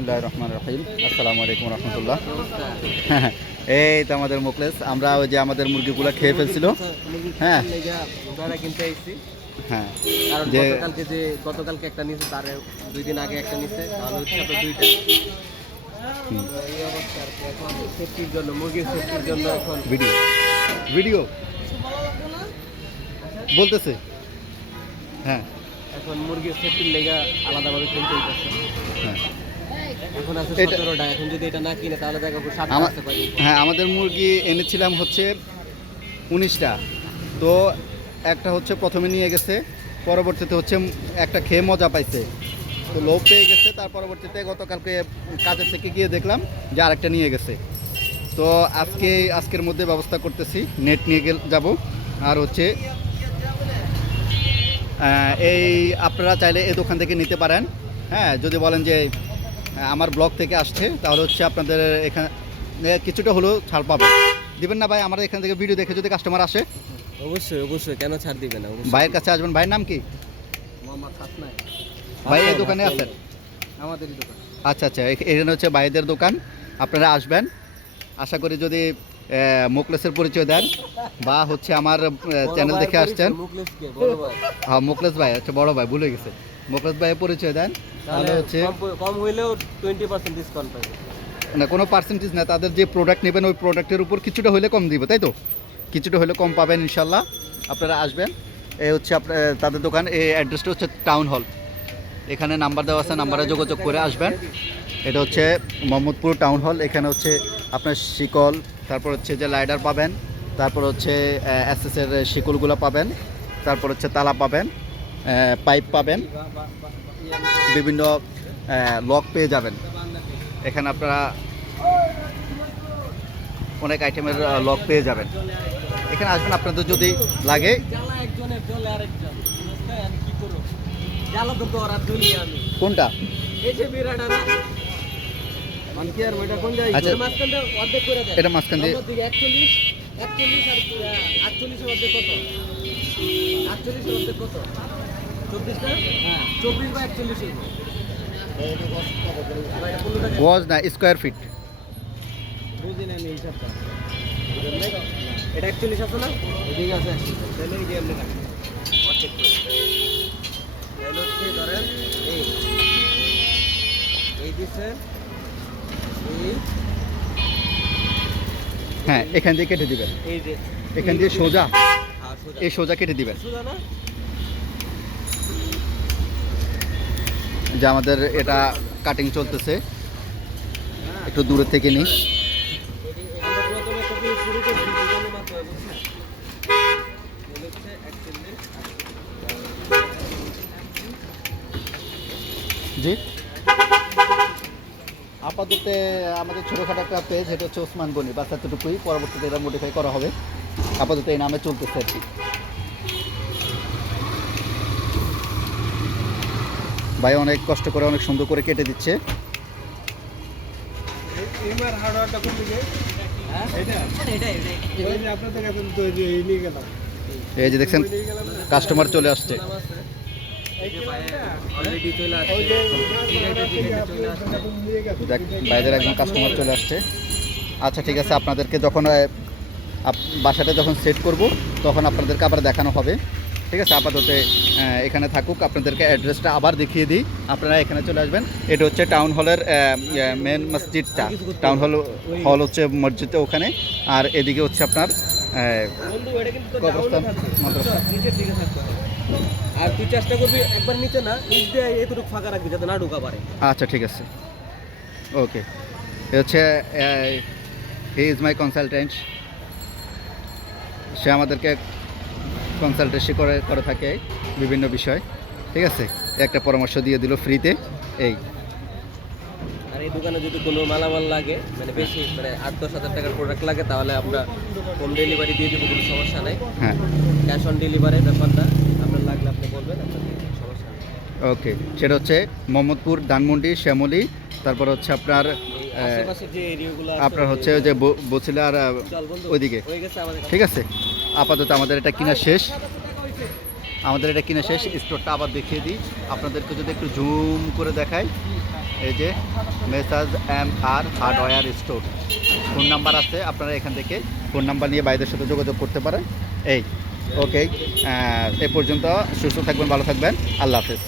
বিসমিল্লাহির রহমানির রহিম। আসসালামু আলাইকুম রহমতুল্লাহ। এই তো আমাদের মুখলেস, আমরা ওই যে আমাদের মুরগিগুলো খেয়ে ফেলছিল। হ্যাঁ হ্যাঁ, যে গতকালকে একটা নিচে, তার 2 দিন আগে একটা নিচে, তাহলে হচ্ছে আপনার 2টা। এই অবস্থা আর কি। এখন সেফটির জন্য, মুরগির সেফটির জন্য এখন ভিডিও ভিডিও বলতেছে। হ্যাঁ এখন মুরগির সেফটির লেগা আলাদাভাবে কিনতে হইতেছে। হ্যাঁ, এখন আছে এটা 17টা। এখন যদি এটা না কিনে তাহলে দেখো 7টা আসতে পারি। হ্যাঁ, আমাদের মুরগি এনেছিলাম হচ্ছে 19টা। তো একটা হচ্ছে প্রথমে নিয়ে গেছে, পরবর্তীতে হচ্ছে একটা খেয়ে মজা পাইছে, তো লোভ পেয়ে গেছে। তার পরবর্তীতে গতকালকে কাজের থেকে গিয়ে দেখলাম যে আরেকটা নিয়ে গেছে। তো আজকের মধ্যে ব্যবস্থা করতেছি, নেট নিয়ে যাব। আর হচ্ছে এই আপনারা চাইলে এই দোকান থেকে নিতে পারেন। হ্যাঁ, যদি বলেন যে আমার ব্লগ থেকে আসছে, তাহলে হচ্ছে আপনাদের এখানে কিছুটা হলেও ছাড় পাবেন। দিবেন না ভাই? আমার এখান থেকে ভিডিও দেখে যদি কাস্টমার আসে, অবশ্যই অবশ্যই, কেন ছাড় দিবে না? ভাইয়ের কাছে আসবেন। ভাইয়ের নাম কি? মোহাম্মদ হাসনাই। ভাই এই দোকানে আছেন? আমাদেরই দোকান। আচ্ছা আচ্ছা, এখানে হচ্ছে ভাইদের দোকান। আপনারা আসবেন, আশা করি যদি মুখলেসের পরিচয় দেন বা হচ্ছে আমার চ্যানেল দেখে আসছেন। হ্যাঁ, মুখলেস ভাই হচ্ছে বড় ভাই, ভুলে গেছে। মুখলেস ভাইয়ের পরিচয় দেন, তাহলে হচ্ছে কম হইলেও 20% ডিসকাউন্ট পাবে। না, কোনো পার্সেন্টেজ না, তাদের যে প্রোডাক্ট নেবেন ওই প্রোডাক্টের উপর কিছুটা হলে কম দিবে, তাই তো? কিছুটা হলে কম পাবেন ইনশাল্লাহ। আপনারা আসবেন। এই হচ্ছে তাদের দোকান। এই অ্যাড্রেসটা হচ্ছে টাউন হল। এখানে নাম্বার দেওয়া আছে, নাম্বারে যোগাযোগ করে আসবেন। এটা হচ্ছে মোহাম্মদপুর টাউন হল। এখানে হচ্ছে আপনার শিকল, তারপর হচ্ছে যে লাইডার পাবেন, তারপর হচ্ছে এসএসের শিকলগুলো পাবেন, তারপর হচ্ছে তালা পাবেন, পাইপ পাবেন, বিভিন্ন লক পেয়ে যাবেন। এখানে আপনারা অনেক আইটেমের লক পেয়ে যাবেন। এখানে আসবেন, আপনাদের যদি লাগে। কোনটা? আচ্ছা, এটা মাঝখান দিয়ে 41 আর 48 অর্ধেক কত? 48 অর্ধেক কত? 24 না? হ্যাঁ, 24 বা 41 গজ না, স্কোয়ার ফিট। বুঝি না আমি হিসাবটা। এটা 41 আছে না? ঠিক আছে, তাহলে কি আপনি রাখেন অর্ধেক করে। তাহলে হচ্ছে ধরেন এই দিছে, হ্যাঁ, এখান দিয়ে কেটে দিবেন। এই যে এখান দিয়ে সোজা, হ্যাঁ সোজা, এই সোজা কেটে দিবেন। সোজা না? যে আমাদের এটা কাটিং চলতেছে, একটু দূরের থেকে নিই। এখানে প্রথমে কপি শুরু করছি, দুজনে মাত্র বুঝছেন। এই হচ্ছে 41। জি, আপাতত আমাদের ছোটোখাটো একটা পেজ, এটা হচ্ছে ওসমান গনি, বাস এতটুকুই। পরবর্তীতে এটা মডিফাই করা হবে। আপাতত এই নামে চলতেছে আর কি। ভাই অনেক কষ্ট করে অনেক সুন্দর করে কেটে দিচ্ছে। এই যে দেখছেন, কাস্টমার চলে আসছে। দেখ, বাইরের একজন কাস্টমার চলে আসছে। আচ্ছা ঠিক আছে, আপনাদেরকে যখন বাসাটা যখন সেট করব তখন আপনাদেরকে আবার দেখানো হবে। ঠিক আছে, আপাতত এখানে থাকুক। আপনাদেরকে অ্যাড্রেসটা আবার দেখিয়ে দিই, আপনারা এখানে চলে আসবেন। এটা হচ্ছে টাউন হলের মেন মসজিদটা। টাউন হল হচ্ছে মসজিদটা ওখানে, আর এদিকে হচ্ছে আপনার কবরস্থান মাদ্রাসা। আর তুই চেষ্টা করবি একবার নিচে না, নিচ দিয়ে এতটুকু ফাঁকা রাখবি যাতে না ঢোকা পারে। আচ্ছা ঠিক আছে, ওকে। এ হচ্ছে হি ইজ মাই কনসালটেন্ট। সে আমাদেরকে কনসালটেন্সি করে থাকে বিভিন্ন বিষয়। ঠিক আছে, একটা পরামর্শ দিয়ে দিল ফ্রিতে। এই আর এই দোকানে যদি কোনো মালামাল লাগে, মানে বেশি, মানে 8-10 হাজার টাকার প্রোডাক্ট লাগে, তাহলে আমরা হোম ডেলিভারি দিয়ে দেবো, কোনো সমস্যা নেই। হ্যাঁ, ক্যাশ অন ডেলিভারির ব্যাপারটা আপনার লাগলে আপনি বলবেন, আপনার সমস্যা নেই। ওকে। সেটা হচ্ছে মোহাম্মদপুর, ধানমন্ডি, শ্যামলী, তারপর হচ্ছে আপনার আশেপাশে যে এরিয়াগুলো আছে, আপনার হচ্ছে যে বছিলার ওইদিকে। হয়ে গেছে আমাদের। ঠিক আছে, আপাতত আমাদের এটা কিনা শেষ। স্টোরটা আবার দেখিয়ে দিই আপনাদেরকে, যদি একটু জুম করে দেখাই। এই যে মেসাজ M R hardware store, phone number আছে, আপনারা এখান থেকে ফোন নাম্বার নিয়ে ভাইদের সাথে যোগাযোগ করতে পারেন। এই ওকে, এ পর্যন্ত সুস্থ থাকবেন, ভালো থাকবেন, আল্লাহ হাফেজ।